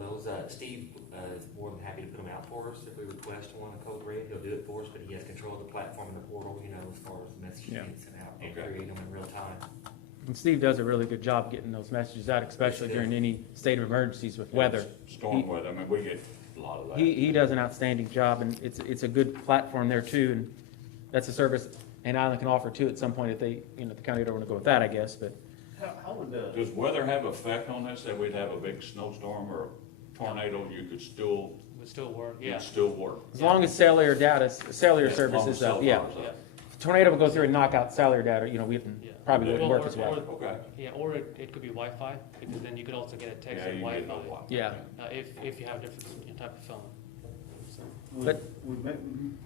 those. Steve is more than happy to put them out for us. If we request one, a code red, he'll do it for us, but he has control of the platform and the portal, you know, as far as the messages Yeah. getting sent out and Okay. creating them in real time. And Steve does a really good job getting those messages out, especially Yes, he during any state of emergencies with weather. Storm weather, I mean, we get a lot of that. He does an outstanding job, and it's a good platform there too, and that's a service an island can offer too at some point if they, you know, the county don't want to go with that, I guess, but. How would Does weather have effect on this, that we'd have a big snowstorm or a tornado, you could still, Would still work, it'd yeah. still work? As long as cellular As service long as is up, cell yeah. towers up. Yeah. Tornado will go through and knock out cellular data, you know, we Yeah. probably Well, wouldn't work as well. Okay. Yeah, or it could be Wi-Fi, because then you could also get a text Yeah, on you get no Wi-Fi, Yeah. if you have different type of phone. So, But-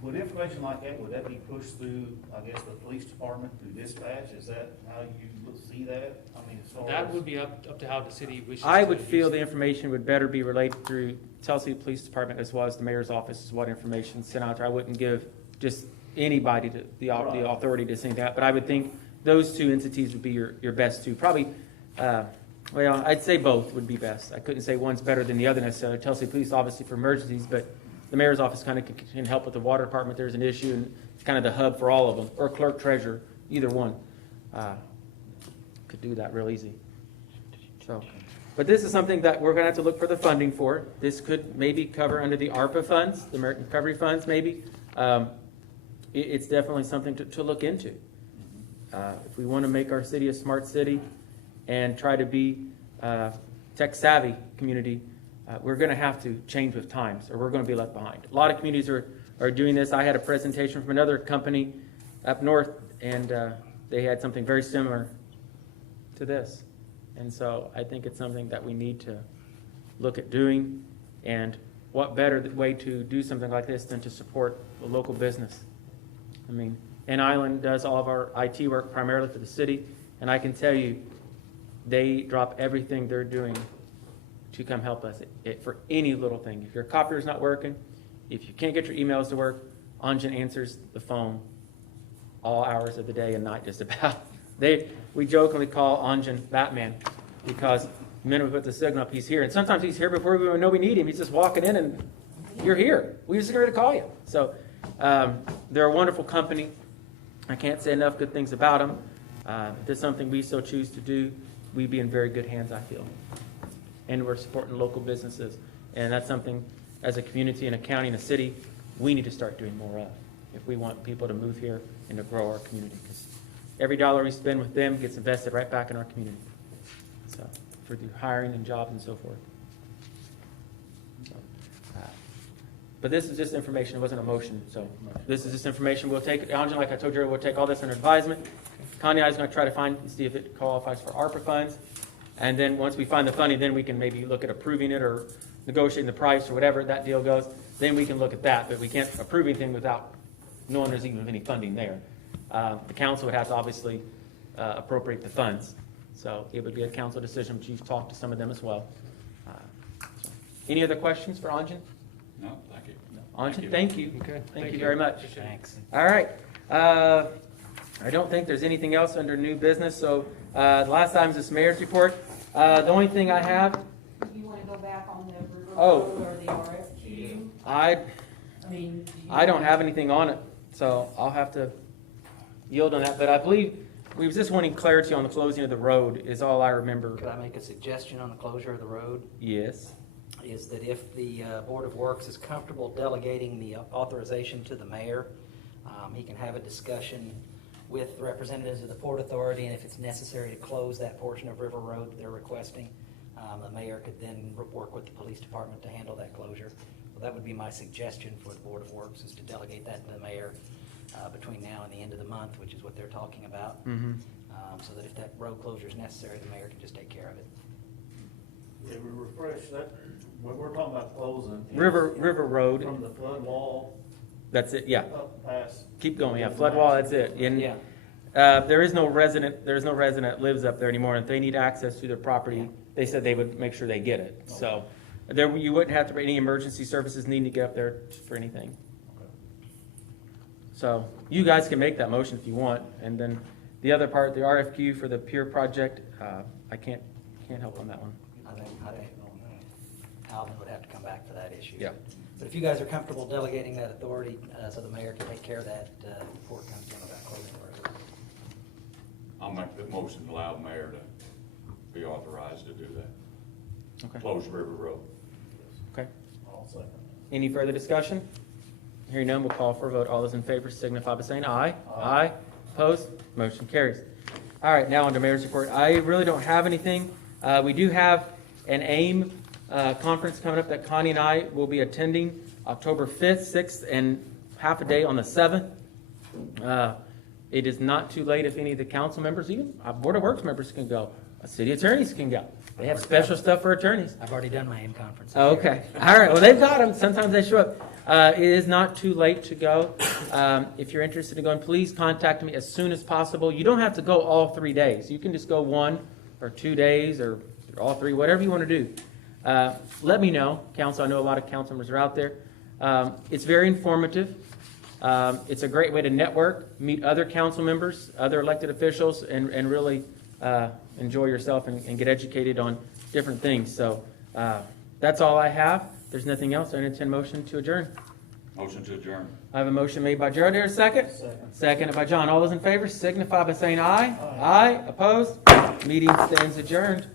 would information like that, would that be pushed through, I guess, the police department, through dispatch? Is that how you would see that? I mean, as far as. That would be up to how the city wishes. I to would feel use the it. information would better be relayed through Tennessee Police Department as well as the mayor's office is what information sent out there. I wouldn't give just anybody the authority to say that, but I would think those two entities would be your best two. Probably, well, I'd say both would be best. I couldn't say one's better than the other necessarily. Tennessee Police obviously for emergencies, but the mayor's office kind of can help with the water department. There's an issue and it's kind of the hub for all of them, or clerk treasurer, either one. Could do that real easy. So, but this is something that we're gonna have to look for the funding for. This could maybe cover under the ARPA funds, the American Recovery Funds, maybe. It's definitely something to look into. If we want to make our city a smart city and try to be tech savvy community, we're gonna have to change with times or we're gonna be left behind. A lot of communities are doing this. I had a presentation from another company up north and they had something very similar to this. And so I think it's something that we need to look at doing. And what better way to do something like this than to support the local business? I mean, N Island does all of our IT work primarily for the city. And I can tell you, they drop everything they're doing to come help us for any little thing. If your copier's not working, if you can't get your emails to work, Anjan answers the phone all hours of the day and night just about. We jokingly call Anjan Batman because the minute we put the signal up, he's here. And sometimes he's here before we even know we need him. He's just walking in and you're here. We just going to call you. So they're a wonderful company. I can't say enough good things about them. If there's something we so choose to do, we'd be in very good hands, I feel. And we're supporting local businesses. And that's something as a community and a county and a city, we need to start doing more of if we want people to move here and to grow our community. Because every dollar we spend with them gets invested right back in our community. So for the hiring and jobs and so forth. So, but this is just information. It wasn't a motion. So this is just information. We'll take it. Anjan, like I told you, we'll take all this under advisement. Kanye is going to try to find and see if it qualifies for ARPA funds. And then once we find the funding, then we can maybe look at approving it or negotiating the price or whatever that deal goes. Then we can look at that. But we can't approve anything without knowing there's even any funding there. The council would have to obviously appropriate the funds. So it would be a council decision, but you've talked to some of them as well. So. Any other questions for Anjan? No, thank you. Anjan, thank you. Okay. Thank you very much. Thanks. All right. I don't think there's anything else under new business. So the last item is this mayor's report. The only thing I have, You want to go back on the River Oh. Road or the RFQ? I mean. don't have anything on it, so I'll have to yield on that. But I believe we was just wanting clarity on the closing of the road is all I remember. Could I make a suggestion on the closure of the road? Yes. Is that if the Board of Works is comfortable delegating the authorization to the mayor, he can have a discussion with representatives of the Port Authority, and if it's necessary to close that portion of River Road that they're requesting, the mayor could then work with the police department to handle that closure. So that would be my suggestion for the Board of Works, is to delegate that to the mayor between now and the end of the month, which is what they're talking about. Mm-hmm. So that if that road closure is necessary, the mayor can just take care of it. Yeah, we refresh that, when we're talking about closing. it's River Road. From the flood wall That's it. Yeah. up past. Keep going. Yeah. Flood wall. That's it. And Yeah. there is no resident that lives up there anymore. If they need access to their property, they said they would make sure they get it. So there, you wouldn't have to any emergency services needing to get up there for anything. So you guys can make that motion if you want. And then the other part, the RFQ for the Pier project, I can't help on that one. I think Alvin would have to come back for that issue. Yeah. But if you guys are comfortable delegating that authority, so the mayor can take care of that, before it comes in about closing the resolution. I'll make the motion to allow the mayor to be authorized to do that. Okay. Close River Road. Okay. I'll second. Any further discussion? Hearing none, we'll call for a vote. All those in favor signify by saying aye. Aye. Opposed? Motion carries. All right, now on to mayor's report. I really don't have anything. We do have an AIM conference coming up that Connie and I will be attending October 5th, 6th, and half a day on the 7th. It is not too late if any of the council members, even Board of Works members can go. City attorneys can go. They have special stuff for attorneys. I've already done my AIM conference. Oh, okay. All right. Well, they've got them. Sometimes they show up. It is not too late to go. If you're interested in going, please contact me as soon as possible. You don't have to go all 3 days. You can just go 1 or 2 days or all 3, whatever you want to do. Let me know, council. I know a lot of council members are out there. It's very informative. It's a great way to network, meet other council members, other elected officials, and really enjoy yourself and get educated on different things. So that's all I have. If there's nothing else, I entertain a motion to adjourn. Motion to adjourn. I have a motion made by Gerald. There a second? Second. Seconded by John. All those in favor signify by saying aye. Aye. Opposed? Meeting stands adjourned.